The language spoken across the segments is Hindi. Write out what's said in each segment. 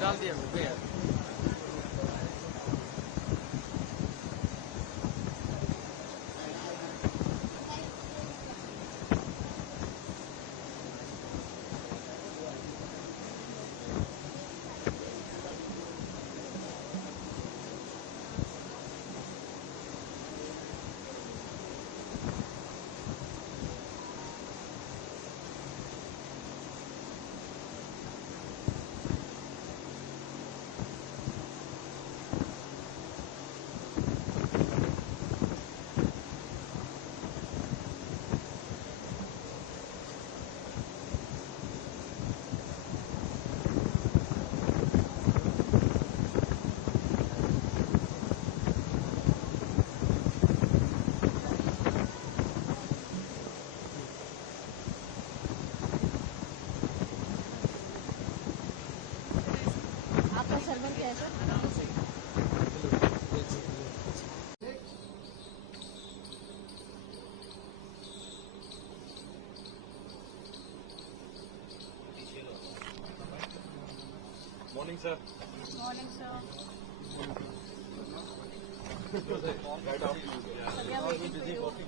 डाल दिया भैया। आपका सर्वर क्या है sir? Morning, sir. Morning sir. Right after you. Sir we are waiting for you.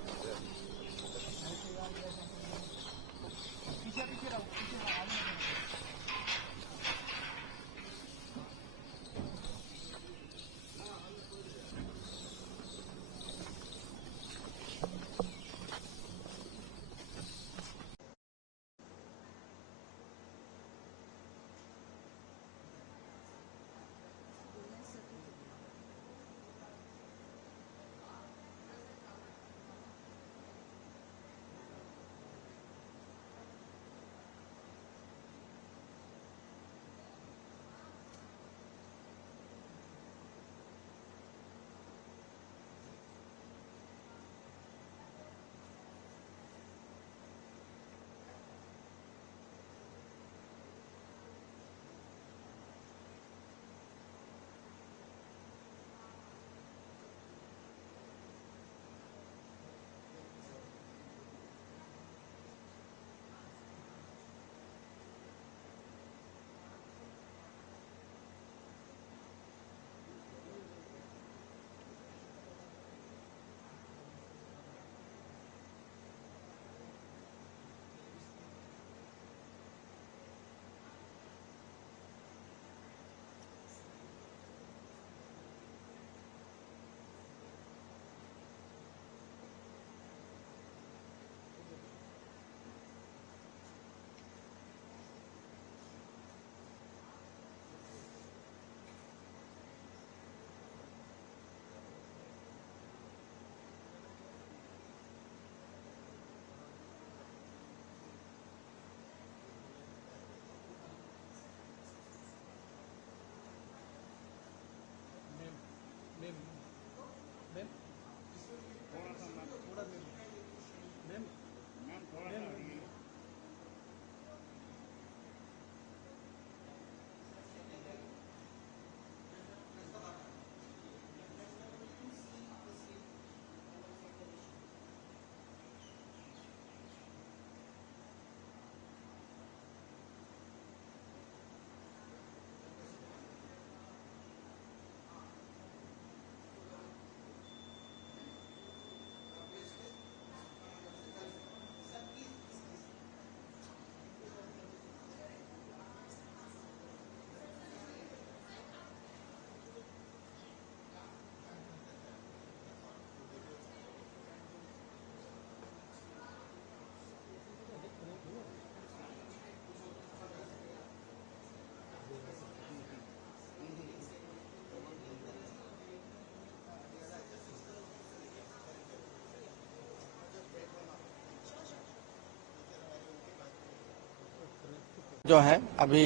जो है अभी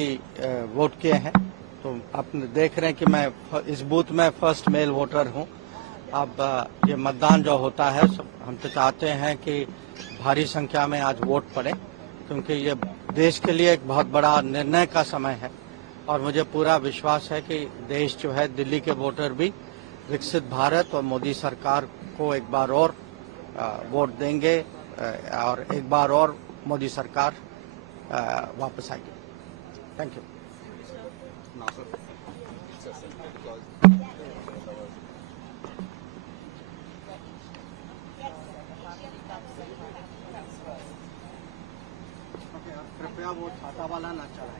वोट किए हैं, तो आप देख रहे हैं कि मैं इस बूथ में फर्स्ट मेल वोटर हूं। अब ये मतदान जो होता है हम तो चाहते हैं कि भारी संख्या में आज वोट पड़े, क्योंकि ये देश के लिए एक बहुत बड़ा निर्णय का समय है और मुझे पूरा विश्वास है कि देश जो है, दिल्ली के वोटर भी विकसित भारत और मोदी सरकार को एक बार और वोट देंगे और एक बार और मोदी सरकार वापस आएगी। Thank you. कृपया वो छाता वाला ना चलाएं।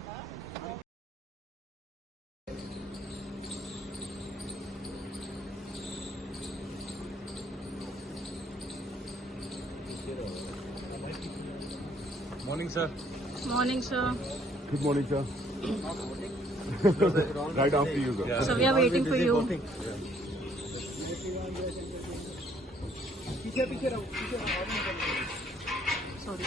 Morning, sir. Morning, sir. Good morning, sir. Right after you, sir. Yeah. So we are waiting for you. Sorry.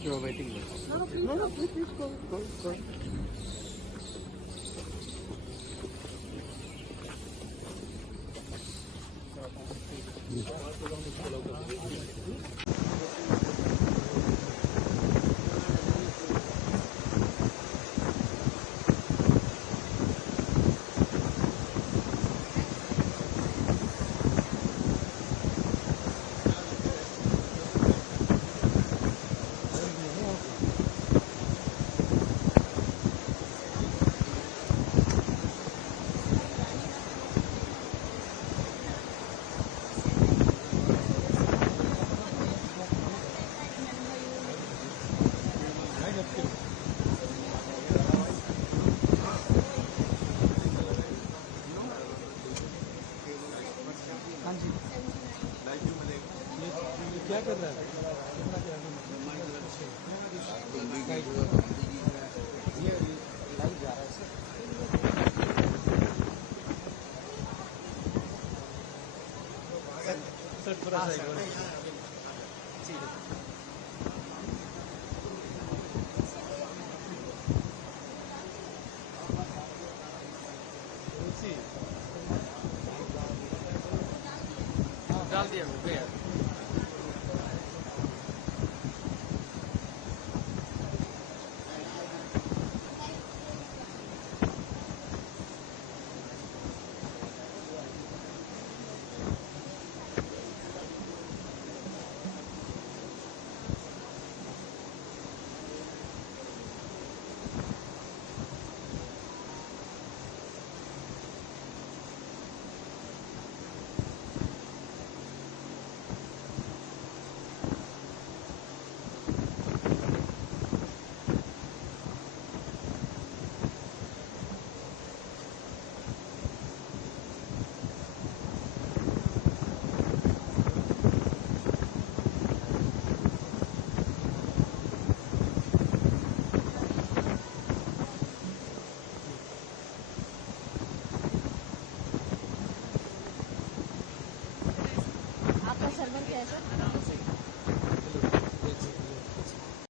You are waiting. No, please go. क्या कर रहा है? सर थोड़ा सा डाल दिया